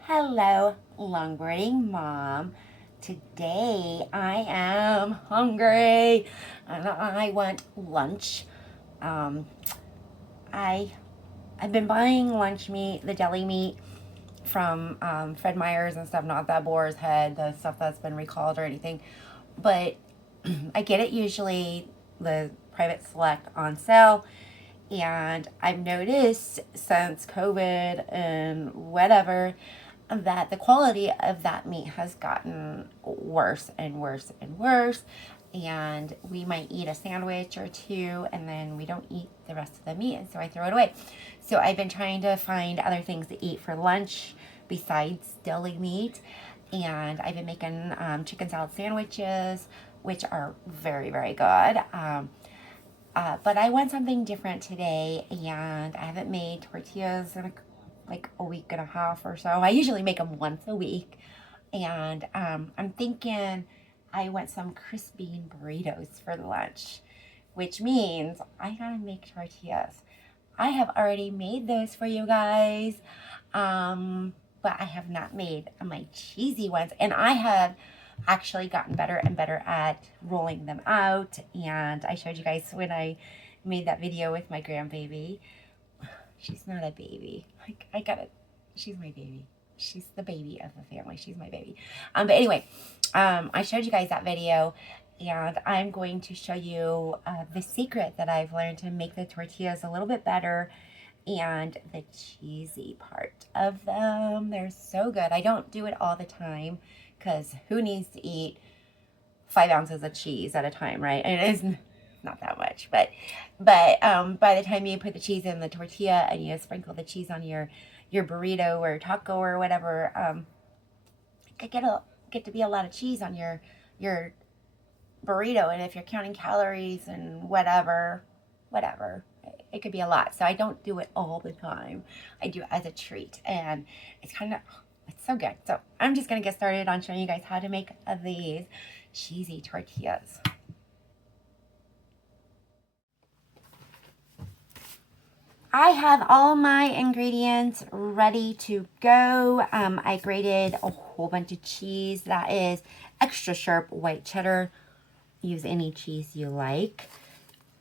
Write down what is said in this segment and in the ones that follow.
Hello, longboarding mom. Today I am hungry and I want lunch. Um, I've been buying lunch meat, the deli meat from Fred Meyer's and stuff, not that Boar's Head, the stuff that's been recalled or anything. But I get it usually the private select on sale. And I've noticed since COVID and whatever that the quality of that meat has gotten worse and worse and worse. And we might eat a sandwich or two and then we don't eat the rest of the meat, and so I throw it away. So I've been trying to find other things to eat for lunch besides deli meat. And I've been making chicken salad sandwiches, which are very, very good. But I want something different today, and I haven't made tortillas in like a week and a half or so. I usually make them once a week, and I'm thinking I want some crisp bean burritos for lunch, which means I gotta make tortillas. I have already made those for you guys, but I have not made my cheesy ones, and I have actually gotten better and better at rolling them out. And I showed you guys when I made that video with my grandbaby. She's not a baby. She's my baby. She's the baby of the family. She's my baby. But anyway, I showed you guys that video, and I'm going to show you the secret that I've learned to make the tortillas a little bit better, and the cheesy part of them. They're so good. I don't do it all the time, because who needs to eat 5 ounces of cheese at a time, right? And it is not that much, but by the time you put the cheese in the tortilla and you sprinkle the cheese on your burrito or taco or whatever, it could get to be a lot of cheese on your burrito. And if you're counting calories and whatever, it could be a lot. So I don't do it all the time. I do it as a treat, and it's so good. So I'm just going to get started on showing you guys how to make these cheesy tortillas. I have all my ingredients ready to go. I grated a whole bunch of cheese. That is extra sharp white cheddar. Use any cheese you like.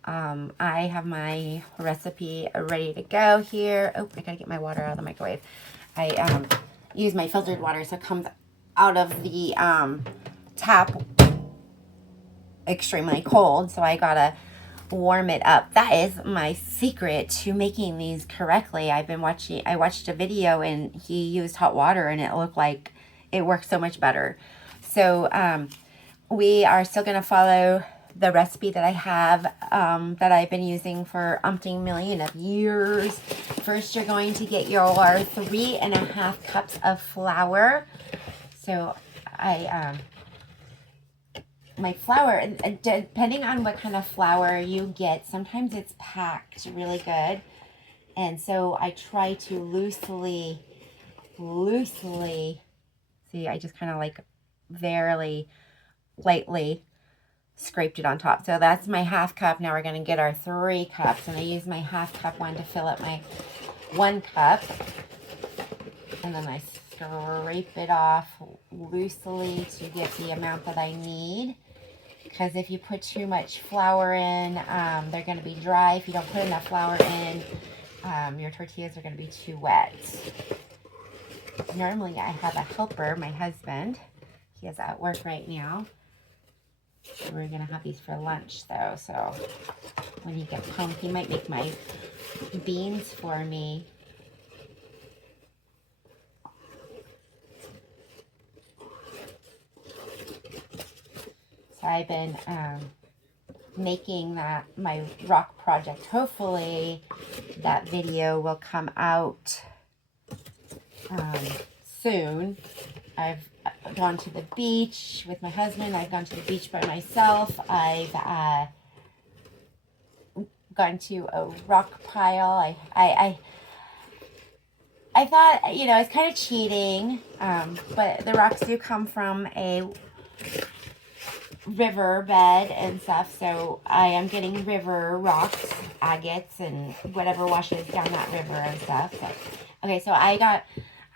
I have my recipe ready to go here. Oh, I gotta get my water out of the microwave. I use my filtered water, so it comes out of the tap extremely cold, so I gotta warm it up. That is my secret to making these correctly. I watched a video and he used hot water and it looked like it worked so much better. So we are still gonna follow the recipe that I have that I've been using for umpteen million of years. First, you're going to get your 3.5 cups of flour. So my flour, depending on what kind of flour you get, sometimes it's packed really good. And so I try to loosely, see, I just kind of like very lightly scraped it on top. So that's my 1/2 cup. Now we're going to get our 3 cups, and I use my 1/2 cup one to fill up my 1 cup, and then I scrape it off loosely to get the amount that I need, because if you put too much flour in, they're going to be dry. If you don't put enough flour in, your tortillas are going to be too wet. Normally I have a helper, my husband. He is at work right now. We're going to have these for lunch, though, so when he gets home, he might make my beans for me. So I've been making my rock project. Hopefully that video will come out soon. I've gone to the beach with my husband. I've gone to the beach by myself. I've gone to a rock pile. I thought, it's kind of cheating, but the rocks do come from a river bed and stuff, so I am getting river rocks, agates, and whatever washes down that river and stuff. So, okay, so I got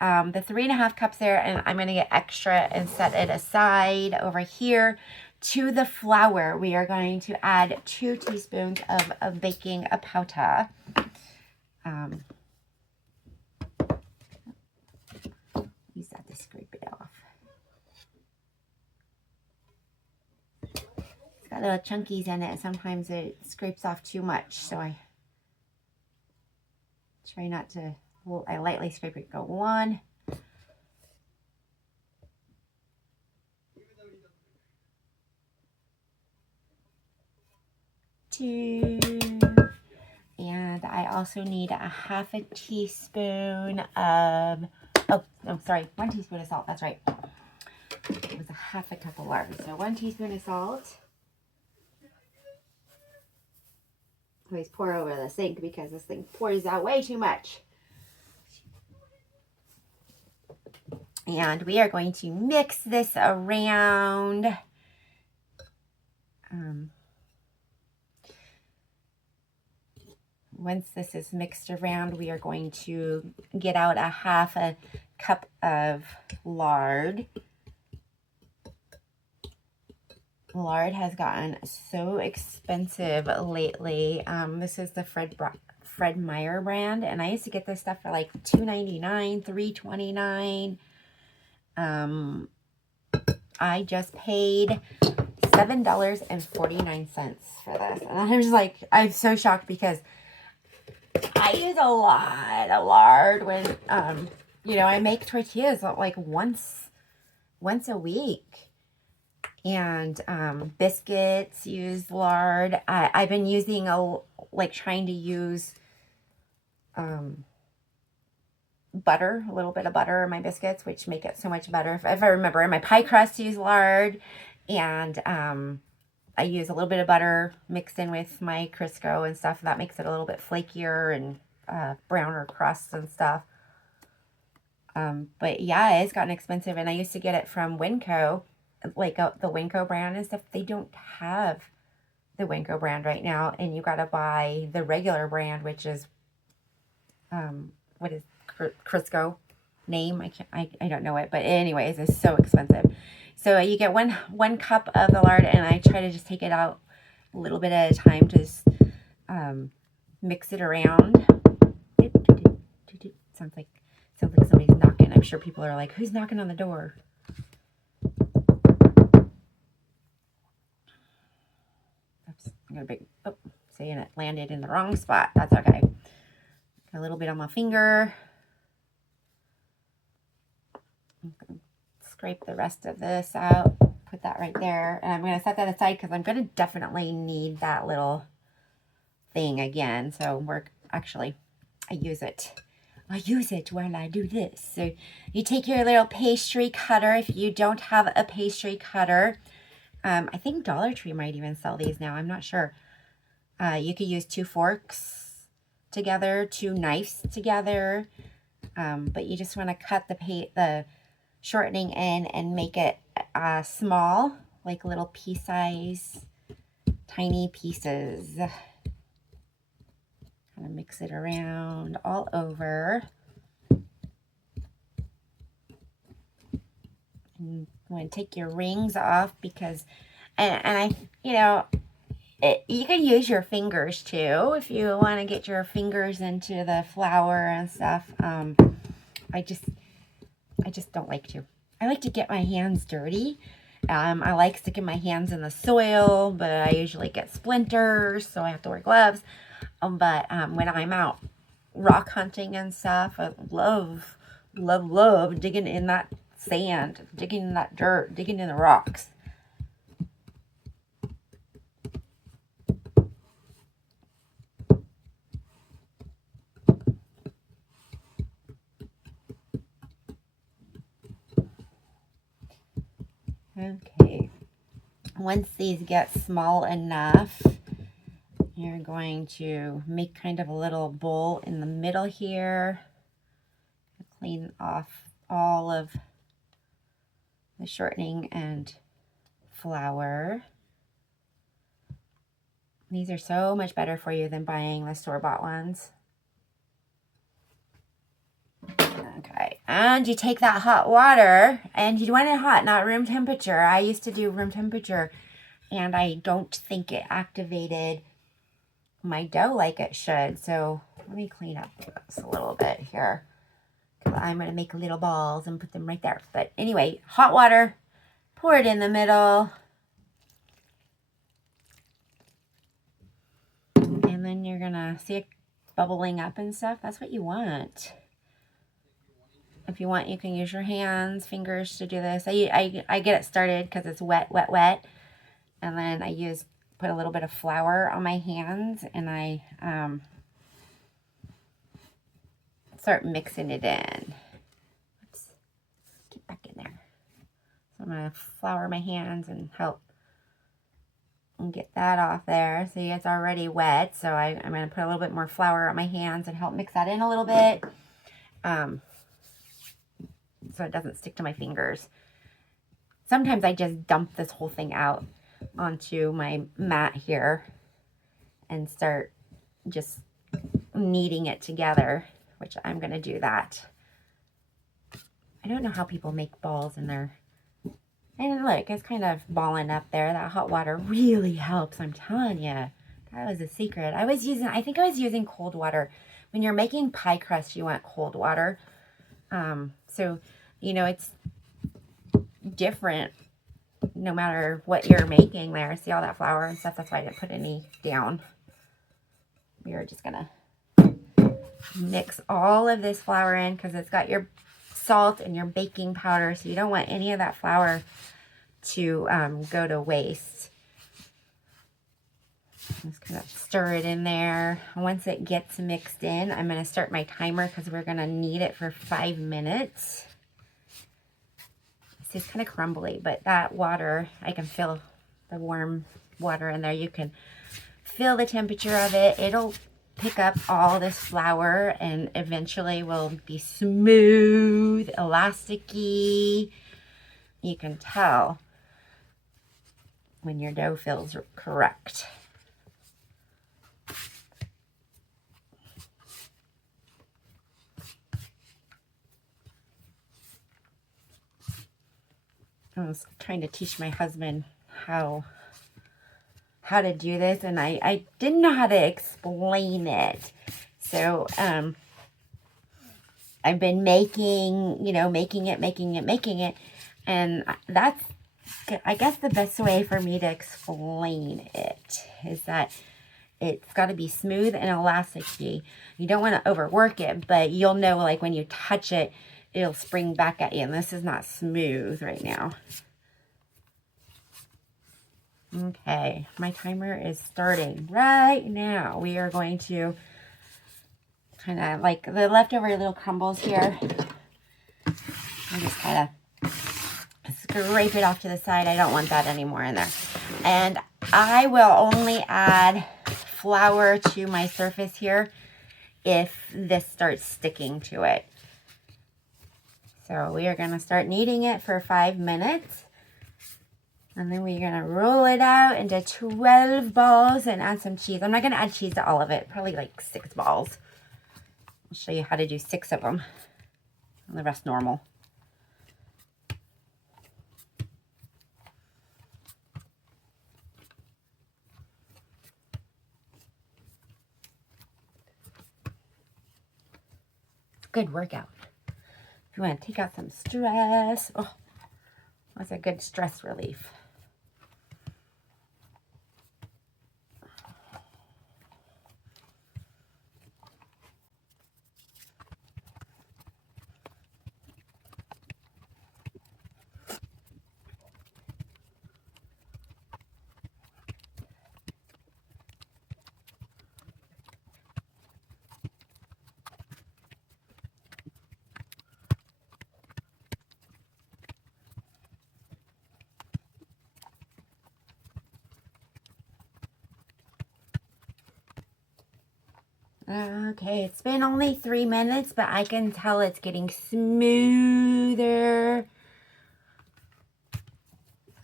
the 3.5 cups there, and I'm going to get extra and set it aside over here. To the flour, we are going to add 2 teaspoons of baking powder. Use that to scrape it off. It's got little chunkies in it. Sometimes it scrapes off too much, so I try not to. Well, I lightly scrape it. Go 1. 2, and I also need 1/2 teaspoon of, oh, sorry, 1 teaspoon of salt. That's right. It was 1/2 cup of lard. So 1 teaspoon of salt. Always pour over the sink because this thing pours out way too much. And we are going to mix this around. Once this is mixed around, we are going to get out 1/2 cup of lard. Lard has gotten so expensive lately. This is the Fred Meyer brand, and I used to get this stuff for like $2.99, $3.29. I just paid $7.49 for this, and I was like, I'm so shocked because I use a lot of lard when you know, I make tortillas like once a week. And biscuits use lard. I've been using trying to use butter, a little bit of butter in my biscuits, which make it so much better. If I remember, in my pie crust, use lard, and I use a little bit of butter mixed in with my Crisco and stuff. That makes it a little bit flakier and browner crust and stuff. But yeah, it's gotten expensive, and I used to get it from Winco. Like the Winco brand and stuff. They don't have the Winco brand right now, and you gotta buy the regular brand, which is what is Crisco name? I don't know it, but anyways, it's so expensive. So you get one cup of the lard, and I try to just take it out a little bit at a time to just mix it around. Sounds like somebody's knocking. I'm sure people are like, who's knocking on the door? I got a big, saying it landed in the wrong spot. That's okay. Got a little bit on my finger. I'm going to scrape the rest of this out. Put that right there. And I'm going to set that aside because I'm going to definitely need that little thing again. So I use it. I use it while I do this. So you take your little pastry cutter. If you don't have a pastry cutter, I think Dollar Tree might even sell these now. I'm not sure. You could use 2 forks together, 2 knives together. But you just want to cut the shortening in and make it small, like little pea-size, tiny pieces. Kind of mix it around all over. And you want to take your rings off because, and you can use your fingers too if you want to get your fingers into the flour and stuff. I just don't like to. I like to get my hands dirty. I like sticking my hands in the soil, but I usually get splinters, so I have to wear gloves. But when I'm out rock hunting and stuff, I love digging in that sand, digging in that dirt, digging in the rocks. Okay, once these get small enough, you're going to make kind of a little bowl in the middle here. Clean off all of the shortening and flour. These are so much better for you than buying the store-bought ones. Okay, and you take that hot water, and you want it hot, not room temperature. I used to do room temperature, and I don't think it activated my dough like it should. So let me clean up this a little bit here. I'm going to make little balls and put them right there. But anyway, hot water, pour it in the middle. And then you're going to see it bubbling up and stuff. That's what you want. If you want, you can use your hands, fingers to do this. I get it started because it's wet, wet, wet. And then I put a little bit of flour on my hands, and I start mixing it in. Oops. Get back in there. So I'm going to flour my hands and help and get that off there. See, it's already wet, so I'm going to put a little bit more flour on my hands and help mix that in a little bit. So it doesn't stick to my fingers. Sometimes I just dump this whole thing out onto my mat here and start just kneading it together, which I'm going to do that. I don't know how people make balls in there. And look, it's kind of balling up there. That hot water really helps, I'm telling you. That was a secret. I think I was using cold water. When you're making pie crust, you want cold water. So, you know, it's different no matter what you're making there. See all that flour and stuff? That's why I didn't put any down. We are just going to mix all of this flour in because it's got your salt and your baking powder. So you don't want any of that flour to go to waste. Just kind of stir it in there. Once it gets mixed in, I'm going to start my timer because we're going to knead it for 5 minutes. It's kind of crumbly, but that water, I can feel the warm water in there. You can feel the temperature of it. It'll pick up all this flour and eventually will be smooth, elasticy. You can tell when your dough feels correct. I was trying to teach my husband how to do this, and I didn't know how to explain it. So I've been making it, and that's, I guess, the best way for me to explain it is that it's got to be smooth and elasticy. You don't want to overwork it, but you'll know, like, when you touch it, it'll spring back at you. And this is not smooth right now. Okay, my timer is starting right now. We are going to kind of, like, the leftover little crumbles here, I just kind of scrape it off to the side. I don't want that anymore in there. And I will only add flour to my surface here if this starts sticking to it. So we are going to start kneading it for 5 minutes. And then we're going to roll it out into 12 balls and add some cheese. I'm not going to add cheese to all of it. Probably like 6 balls. I'll show you how to do 6 of them. And the rest normal. Good workout. If you want to take out some stress. Oh, that's a good stress relief. Okay, it's been only 3 minutes, but I can tell it's getting smoother.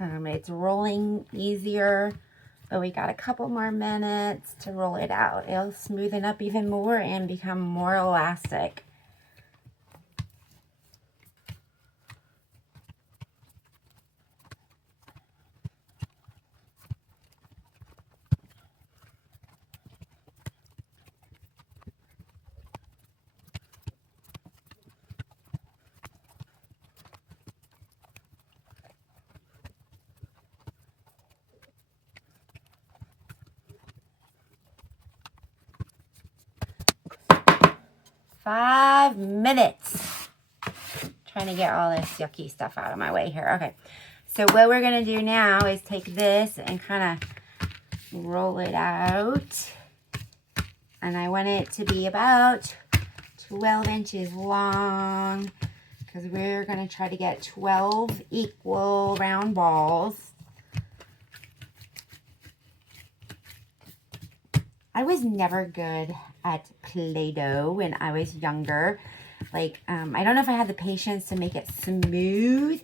It's rolling easier, but we got a couple more minutes to roll it out. It'll smoothen up even more and become more elastic. Five minutes. Trying to get all this yucky stuff out of my way here. Okay, so what we're gonna do now is take this and kind of roll it out. And I want it to be about 12 inches long because we're gonna try to get 12 equal round balls. I was never good at Play-Doh when I was younger. Like, I don't know if I had the patience to make it smooth.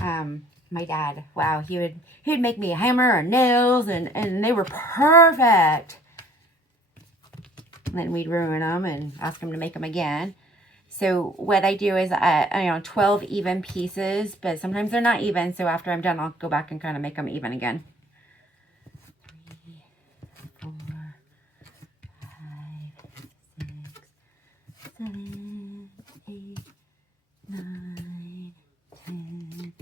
My dad, wow, he would make me a hammer or nails, and they were perfect. And then we'd ruin them and ask him to make them again. So what I do is, 12 even pieces, but sometimes they're not even. So after I'm done, I'll go back and kind of make them even again. 3, 4, 5, 6, 7, 8, 9, 10.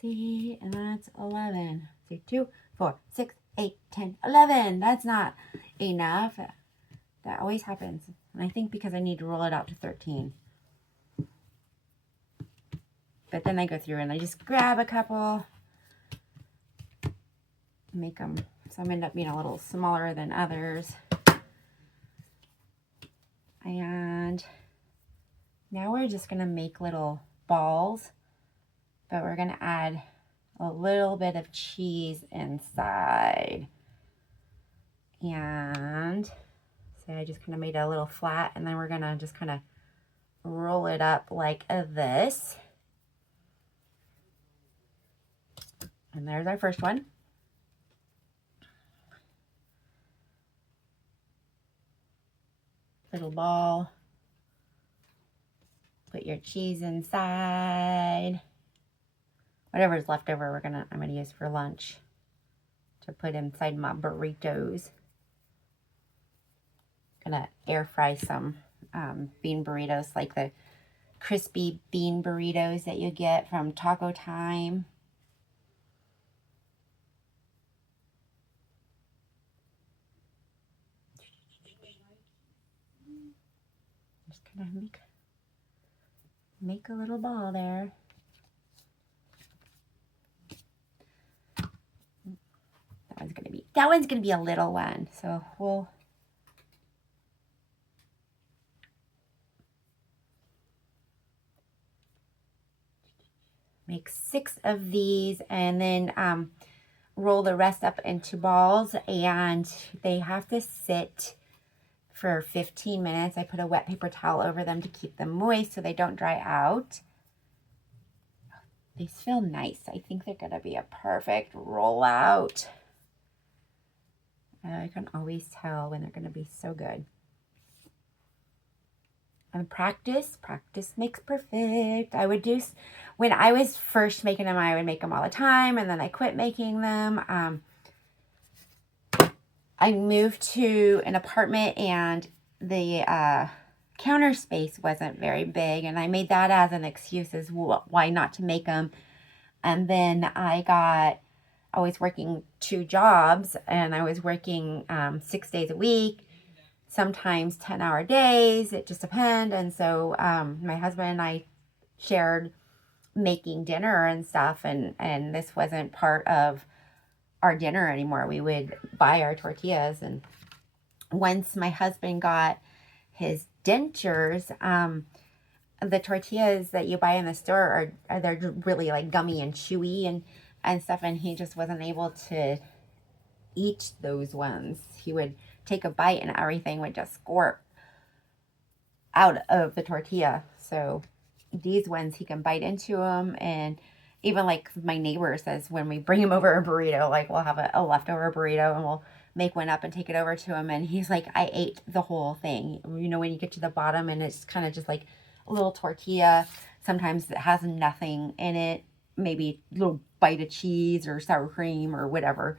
See, and that's 11. So 2, 4, 6, 8, 10, 11. That's not enough. That always happens. And I think because I need to roll it out to 13. But then I go through and I just grab a couple, make them, some end up being a little smaller than others. And now we're just going to make little balls, but we're going to add a little bit of cheese inside. And so I just kind of made a little flat, and then we're going to just kind of roll it up like this. And there's our first one. Little ball. Put your cheese inside. Whatever's left over, I'm gonna use for lunch to put inside my burritos. Gonna air fry some bean burritos, like the crispy bean burritos that you get from Taco Time. Just kind of make a little ball there. That one's gonna be a little one, so we'll make 6 of these, and then roll the rest up into balls, and they have to sit for 15 minutes. I put a wet paper towel over them to keep them moist so they don't dry out. These feel nice. I think they're gonna be a perfect rollout. I can always tell when they're gonna be so good. And practice makes perfect. I would do, when I was first making them, I would make them all the time, and then I quit making them. I moved to an apartment, and the counter space wasn't very big, and I made that as an excuse as why not to make them. And then I was working 2 jobs, and I was working 6 days a week, sometimes 10-hour days. It just depended. And so my husband and I shared making dinner and stuff, and this wasn't part of our dinner anymore. We would buy our tortillas, and once my husband got his dentures, the tortillas that you buy in the store they're really like gummy and chewy and stuff, and he just wasn't able to eat those ones. He would take a bite and everything would just squirt out of the tortilla. So these ones, he can bite into them and even like my neighbor says when we bring him over a burrito, like we'll have a leftover burrito and we'll make one up and take it over to him. And he's like, I ate the whole thing. You know, when you get to the bottom and it's kind of just like a little tortilla, sometimes it has nothing in it, maybe a little bite of cheese or sour cream or whatever.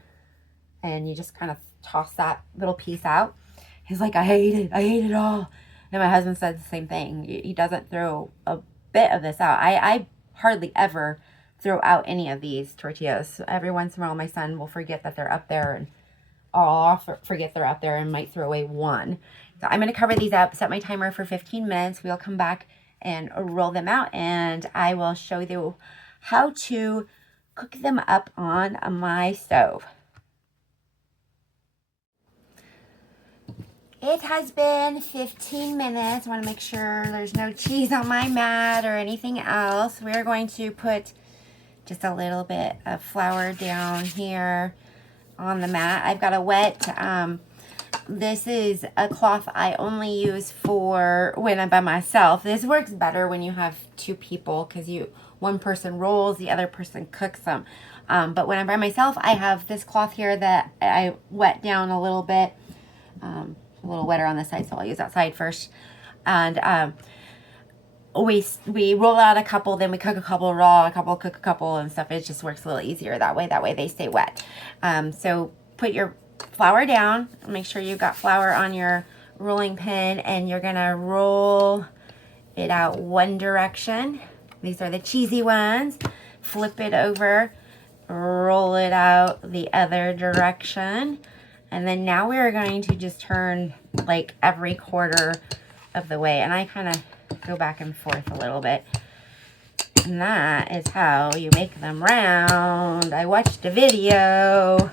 And you just kind of toss that little piece out. He's like, I ate it all. And my husband said the same thing. He doesn't throw a bit of this out. I hardly ever throw out any of these tortillas. Every once in a while, my son will forget that they're up there, and I'll forget they're up there and might throw away one. So I'm going to cover these up, set my timer for 15 minutes. We'll come back and roll them out, and I will show you how to cook them up on my stove. It has been 15 minutes. I want to make sure there's no cheese on my mat or anything else. We're going to put just a little bit of flour down here on the mat. I've got a wet, this is a cloth I only use for when I'm by myself. This works better when you have two people because one person rolls, the other person cooks them. But when I'm by myself, I have this cloth here that I wet down a little bit. A little wetter on the side, so I'll use that side first. And we roll out a couple, then we cook a couple, raw a couple, cook a couple, and stuff. It just works a little easier that way. That way they stay wet. So put your flour down. Make sure you've got flour on your rolling pin, and you're gonna roll it out one direction. These are the cheesy ones. Flip it over, roll it out the other direction. And then now we're going to just turn like every quarter of the way. And I kind of go back and forth a little bit. And that is how you make them round. I watched a video.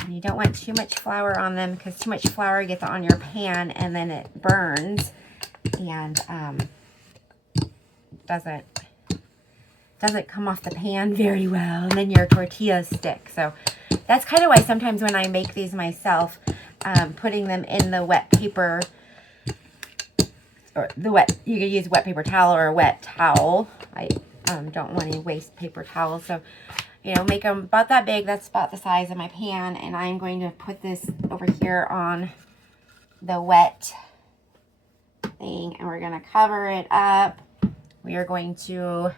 And you don't want too much flour on them because too much flour gets on your pan and then it burns and doesn't come off the pan very well, and then your tortillas stick. So that's kind of why sometimes when I make these myself, putting them in the wet paper, or you could use wet paper towel or a wet towel. I don't want to waste paper towels. So, you know, make them about that big. That's about the size of my pan. And I'm going to put this over here on the wet thing, and we're going to cover it up. We are going to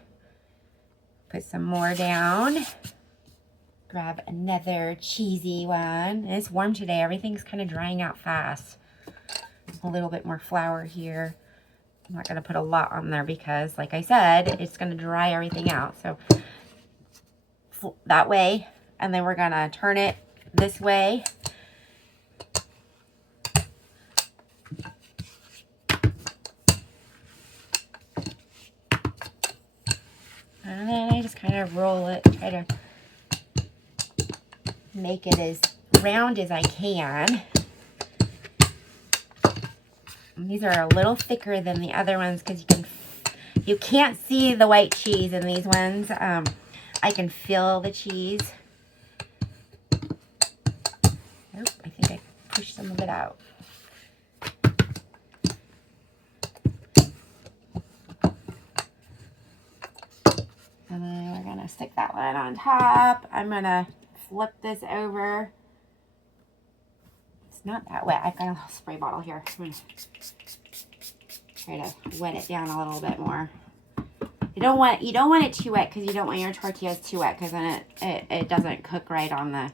put some more down. Grab another cheesy one. It's warm today. Everything's kind of drying out fast. A little bit more flour here. I'm not going to put a lot on there because, like I said, it's going to dry everything out. So that way, and then we're going to turn it this way. And then I just kind of roll it, try to make it as round as I can. And these are a little thicker than the other ones because you can't see the white cheese in these ones. I can feel the cheese. Oh, I think I pushed some of it out. And then we're gonna stick that one on top. I'm gonna flip this over. It's not that wet. I've got a little spray bottle here. I'm gonna try to wet it down a little bit more. You don't want it too wet because you don't want your tortillas too wet because then it doesn't cook right on the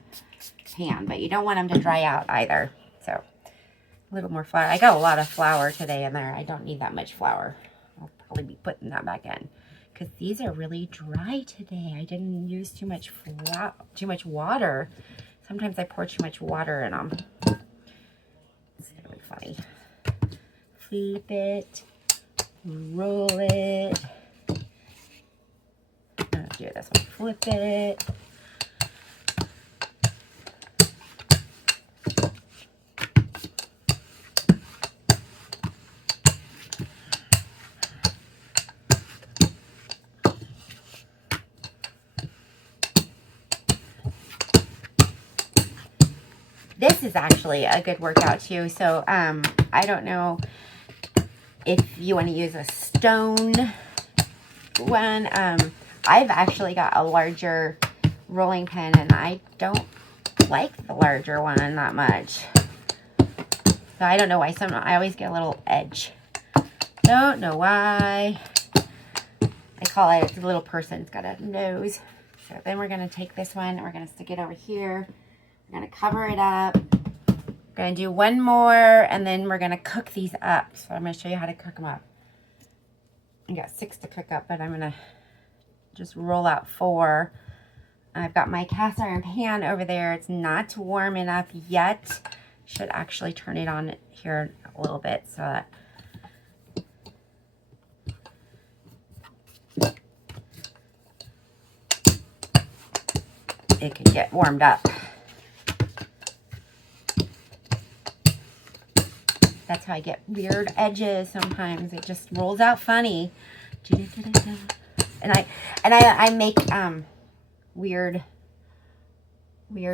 pan. But you don't want them to dry out either. So a little more flour. I got a lot of flour today in there. I don't need that much flour. I'll probably be putting that back in. Because these are really dry today. I didn't use too much water. Sometimes I pour too much water in them. It's really funny. Flip it. Roll it. I'm going to do this one. Flip it. This is actually a good workout too. So I don't know if you want to use a stone one, I've actually got a larger rolling pin, and I don't like the larger one that much. So I don't know why. I always get a little edge. Don't know why. I call it a little person. It's got a nose. So then we're going to take this one and we're going to stick it over here. We're going to cover it up. We're going to do one more, and then we're going to cook these up. So I'm going to show you how to cook them up. I got 6 to cook up, but I'm going to just roll out 4. I've got my cast iron pan over there. It's not warm enough yet. Should actually turn it on here a little bit so that it can get warmed up. That's how I get weird edges sometimes. It just rolls out funny. And I make weird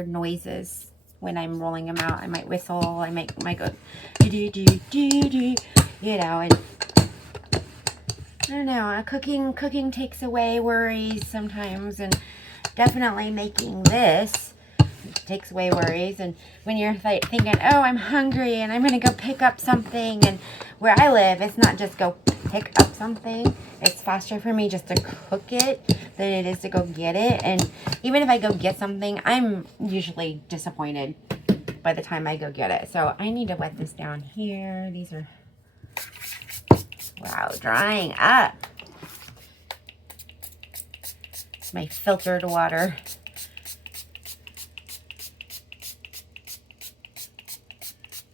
noises when I'm rolling them out. I might whistle. I might go do do do do, you know. And I don't know. Cooking takes away worries sometimes, and definitely making this takes away worries. And when you're like thinking, oh, I'm hungry and I'm gonna go pick up something, and where I live, it's not just go pick up something. It's faster for me just to cook it than it is to go get it. And even if I go get something, I'm usually disappointed by the time I go get it. So I need to wet this down here. These are, wow, drying up. It's my filtered water.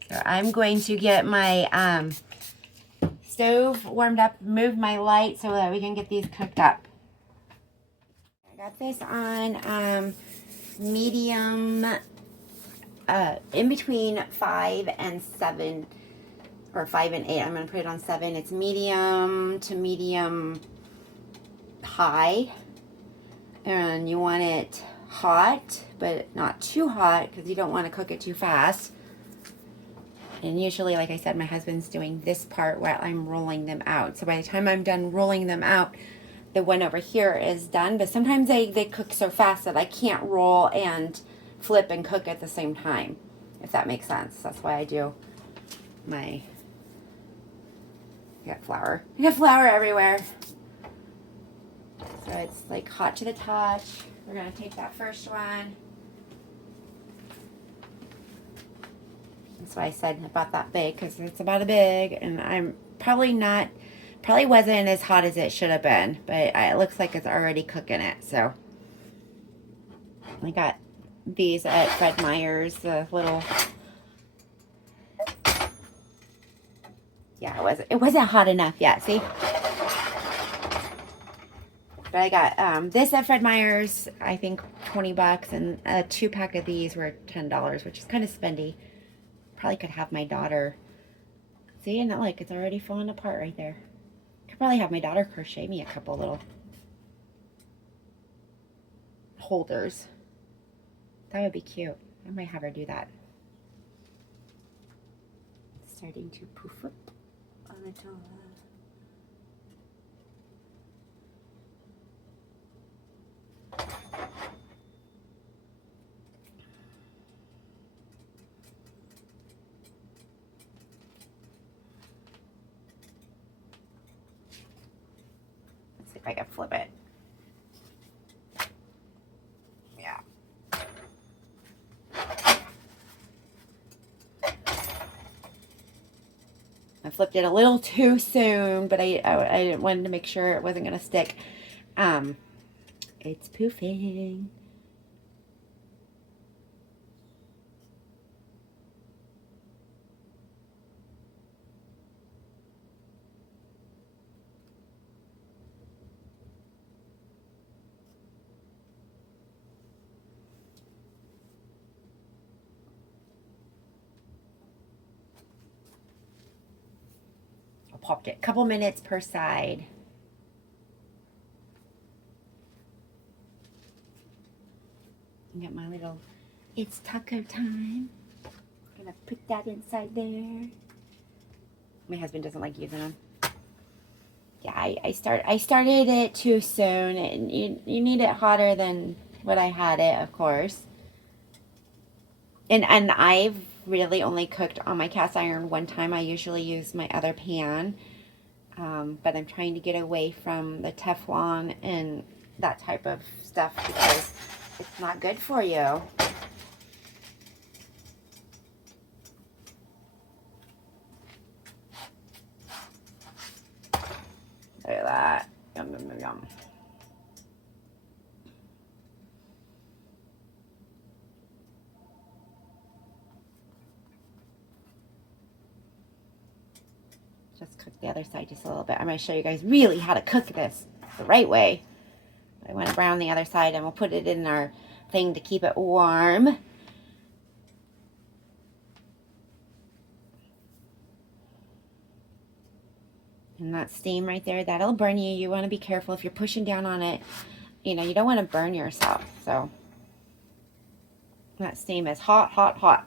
So I'm going to get my stove warmed up, move my light so that we can get these cooked up. I got this on medium, in between 5 and 7, or 5 and 8. I'm going to put it on 7. It's medium to medium high, and you want it hot, but not too hot because you don't want to cook it too fast. And usually, like I said, my husband's doing this part while I'm rolling them out. So by the time I'm done rolling them out, the one over here is done. But sometimes they cook so fast that I can't roll and flip and cook at the same time, if that makes sense. That's why I do my, I got flour. I got flour everywhere. So it's like hot to the touch. We're going to take that first one. That's why I said about that big, because it's about a big, and I'm probably wasn't as hot as it should have been, but it looks like it's already cooking it. So I got these at Fred Meyer's, the little, yeah, it wasn't hot enough yet, see? But I got this at Fred Meyer's, I think $20, and a 2-pack of these were $10, which is kind of spendy. Probably could have my daughter, see, and like it's already falling apart right there. Could probably have my daughter crochet me a couple little holders. That would be cute. I might have her do that. It's starting to poof up on the top. If I can flip it. Yeah. I flipped it a little too soon, but I wanted to make sure it wasn't going to stick. It's poofing. Popped it a couple minutes per side. Get my little, it's taco time. Gonna put that inside there. My husband doesn't like using them. Yeah, I started it too soon, and you need it hotter than what I had it, of course. And I've really only cooked on my cast iron one time. I usually use my other pan, but I'm trying to get away from the Teflon and that type of stuff because it's not good for you. Look at that. Yum, yum, yum, yum. Just cook the other side just a little bit. I'm going to show you guys really how to cook this the right way. I want to brown the other side, and we'll put it in our thing to keep it warm. And that steam right there, that'll burn you. You want to be careful if you're pushing down on it. You know, you don't want to burn yourself. So that steam is hot, hot, hot.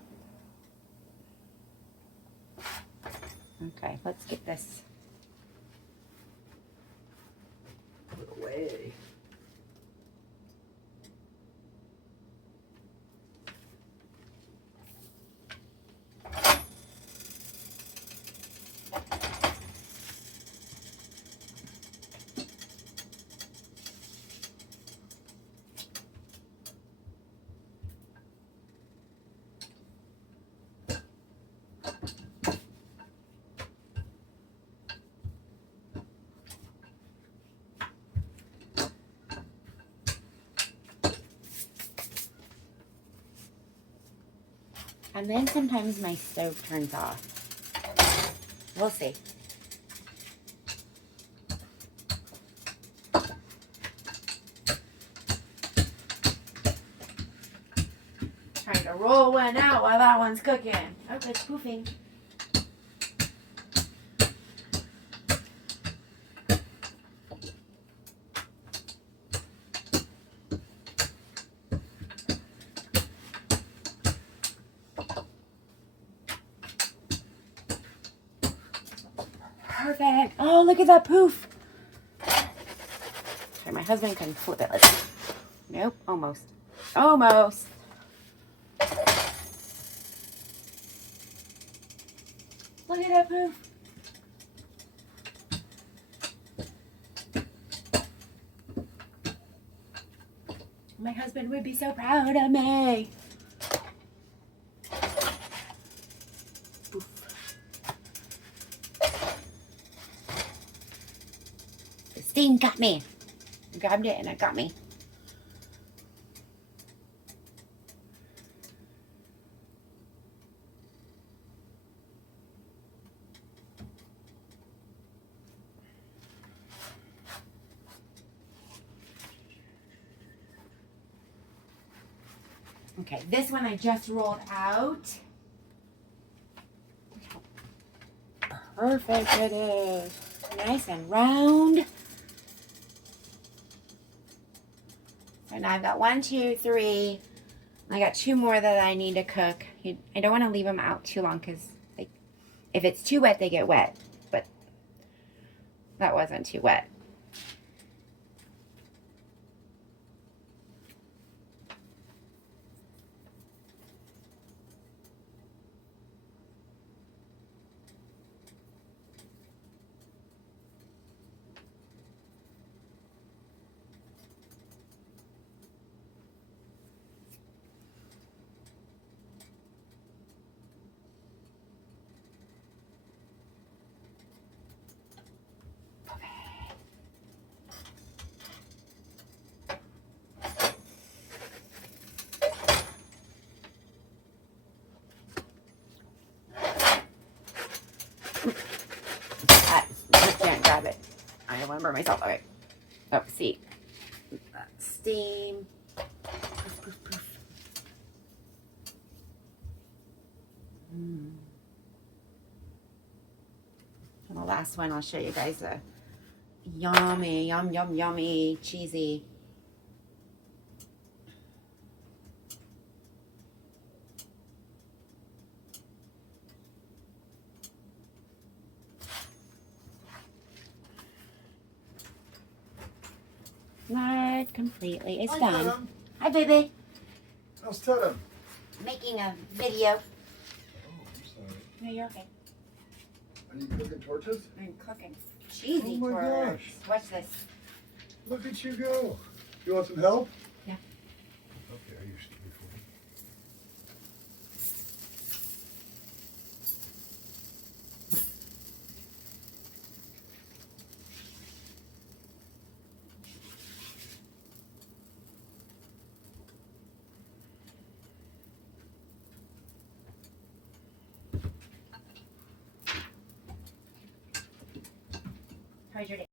Okay, let's get this put away. And then sometimes my stove turns off. We'll see. Trying to roll one out while that one's cooking. Oh, it's poofing. Perfect. Oh, look at that poof. Okay, my husband can flip it. Let's see. Nope, almost. Almost. Look at that poof. My husband would be so proud of me. Poof. The steam got me. I grabbed it and it got me. Okay, this one I just rolled out. Perfect it is. Nice and round. So now I've got 1, 2, 3. I got 2 more that I need to cook. I don't want to leave them out too long because if it's too wet, they get wet. But that wasn't too wet. I can't grab it. I don't want to burn myself. All right. Oh, see. That steam. Poof, poof, poof. And the last one, I'll show you guys a yummy, yummy, cheesy. Not completely. It's Hi, done. Tatum. Hi, baby. How's Tatum? Making a video. Oh, I'm sorry. No, you're okay. Are you cooking tortillas? I'm cooking cheesy Oh my tortillas. gosh. Watch this. Look at you go. You want some help? Yeah. Okay, I used to before. How's your day?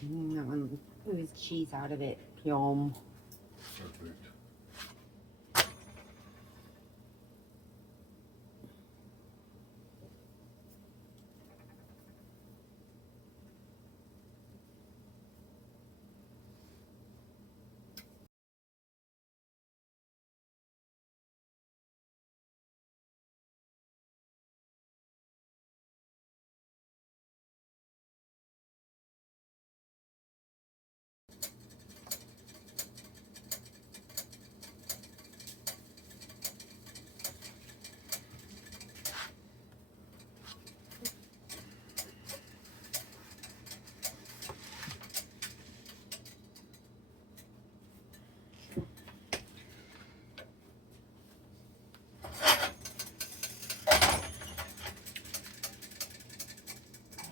That one oozed cheese out of it. Yum. Perfect.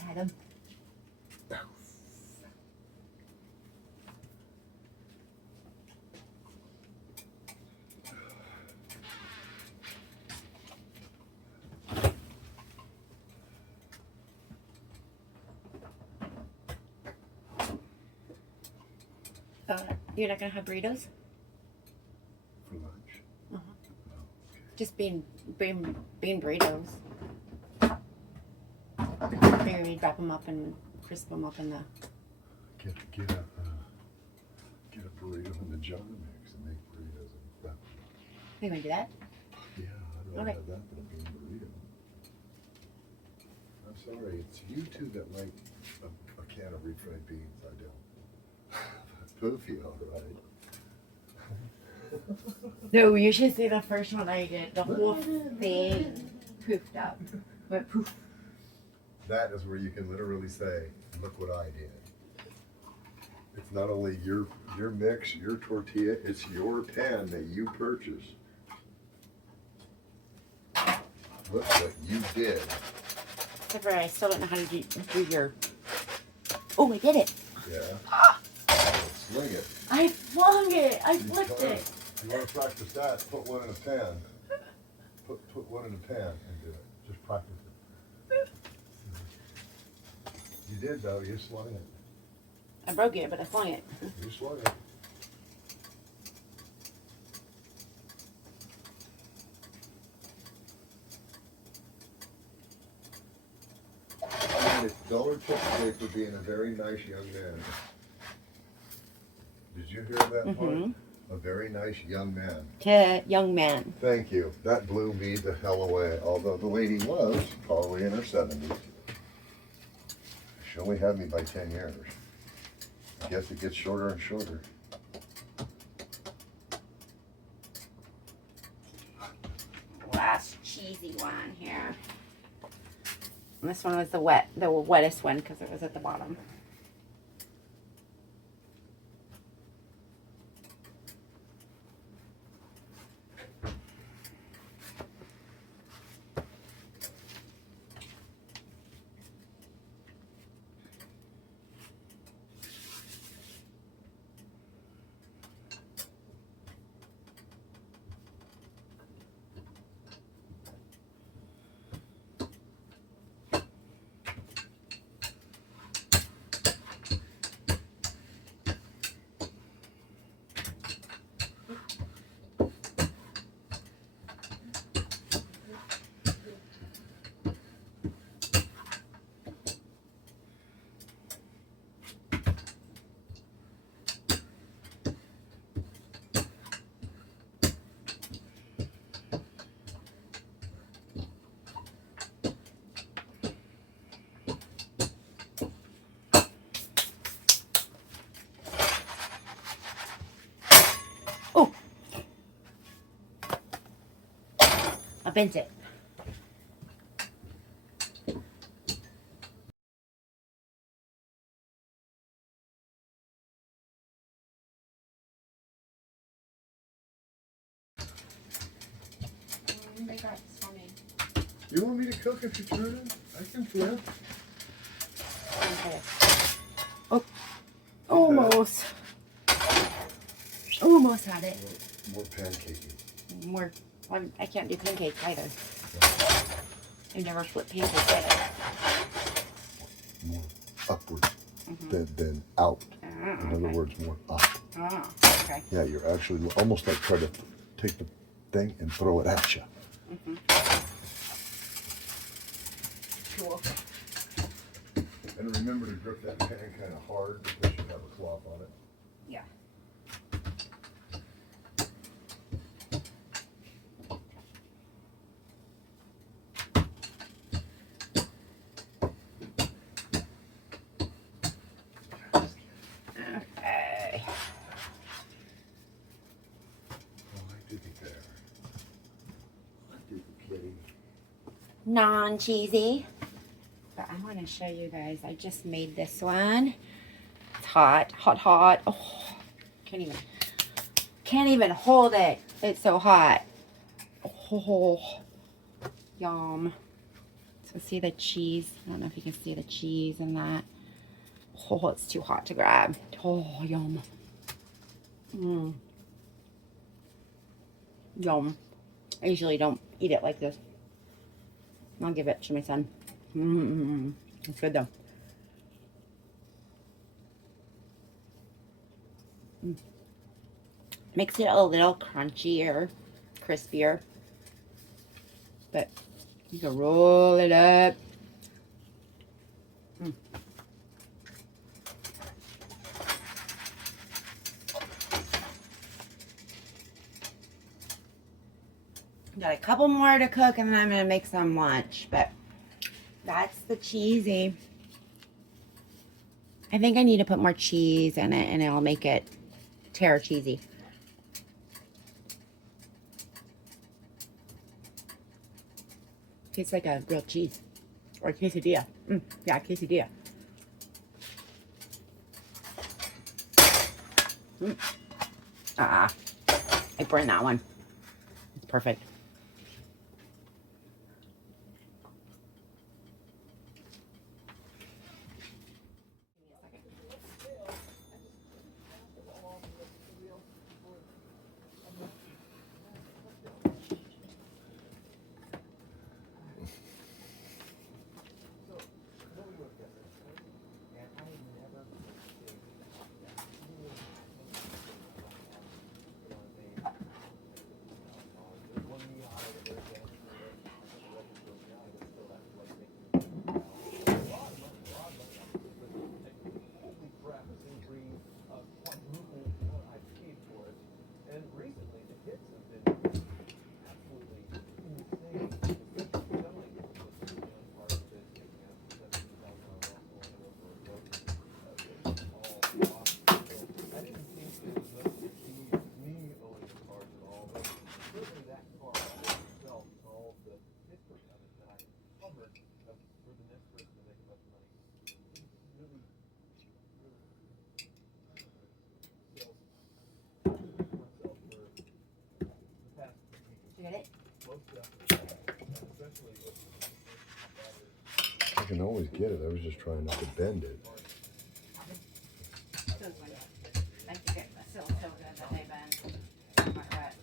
I had them. You're not gonna have burritos? For lunch? Uh-huh. Oh, okay. Just bean burritos. Maybe drop them up and crisp them up in the. Get a burrito in the jar mix and make burritos and that. You wanna do that? Yeah, I'd rather Okay. have that than a bean burrito. I'm sorry, it's you two that like a can of refried beans. I don't. That's poofy, all right. No, you should see the first one I did. The whole thing poofed up. Went poof. That is where you can literally say, look what I did. It's not only your mix, your tortilla, it's your pan that you purchased. Look what you did. Except for I still don't know how to do your. Oh, I did it. Yeah. Sling it. I flung it. I You flipped wanna- it. You want to practice that? Put one in a pan. Put one in a pan and do it. Just practice it. You did though. You slung it. I broke it, but I flung it. You slung it. I mean, it's dollar tip today for being a very nice young man. Did you hear that part? A very nice young man. To young man. Thank you. That blew me the hell away. Although the lady was probably in her 70s. She only had me by 10 years. I guess it gets shorter and shorter. Last cheesy one here. And this one was the wettest one because it was at the bottom. into it. You want me to cook if you're turning? I can flip. Okay. Oh, almost. Almost had it. More pancaking. More. I can't do pancakes either. I've never flipped pancakes either. More upward than out. In other words, more up. Oh, okay. Yeah, you're actually almost like try to take the thing and throw it at you. Cool. And remember to grip that pan kind of hard because you have a cloth on it. Yeah. Okay. Oh, I did it there. I did it, kitty. Non-cheesy. But I want to show you guys. I just made this one. It's hot, hot, hot. Oh, can't even hold it. It's so hot. Oh, yum. So see the cheese. I don't know if you can see the cheese in that. Oh, it's too hot to grab. Oh, yum. Yum. I usually don't eat it like this. I'll give it to my son. It's good though. Makes it a little crunchier, crispier. But you can roll it up. Got a couple more to cook and then I'm going to make some lunch. But that's the cheesy. I think I need to put more cheese in it and it'll make it terra cheesy. Tastes like a grilled cheese or a quesadilla. Yeah, quesadilla. I burned that one. It's perfect. Get it? I can always get it. I was just trying not to bend it. Like to get so good that they bend. Like that.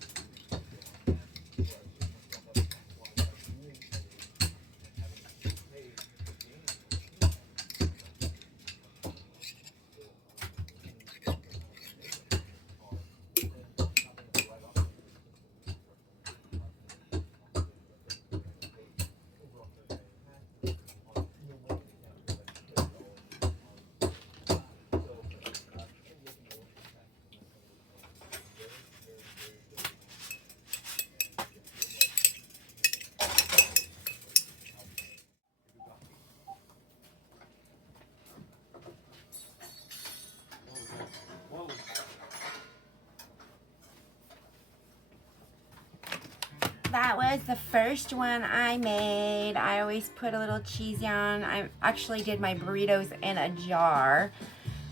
that was the first one I made. I always put a little cheesy on. I actually did my burritos in a jar,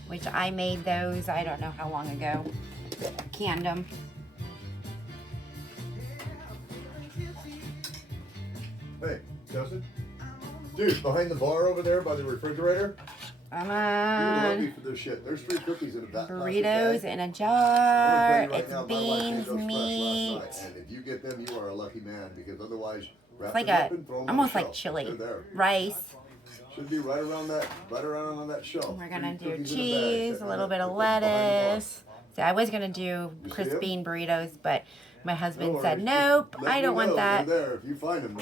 which I made those, I don't know how long ago. Canned them. Hey, Justin? Dude, behind the bar over there by the refrigerator? Come You're on. lucky for this shit. There's 3 cookies in a plastic Burritos bag. in a I'm jar. gonna tell you right It's now, my wife beans, made those fresh meat. last night, and if you get them, you are a lucky man, because otherwise, It's like a, almost like They're chili. there. Rice. Should be right around on that shelf. We're gonna 3 do cookies in cheese, bag, a sitting little on bit that- of behind the bar. lettuce. So I was gonna do You see crisp 'em? bean burritos, but my husband No said, worries. nope, Let I me don't want know. that. They're there if you find them.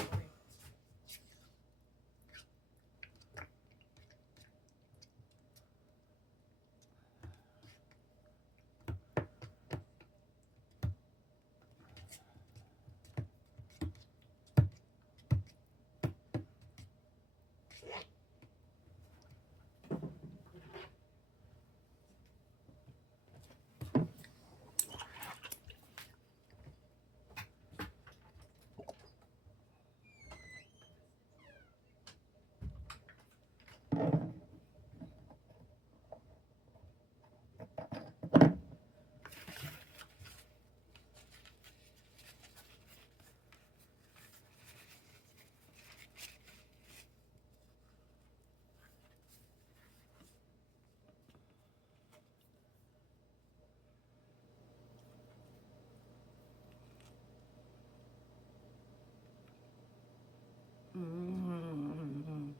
Mm.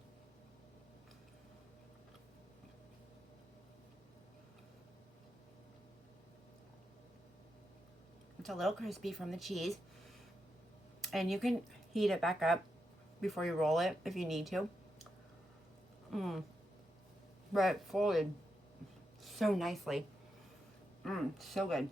It's a little crispy from the cheese. And you can heat it back up before you roll it if you need to. But it folded so nicely. So good.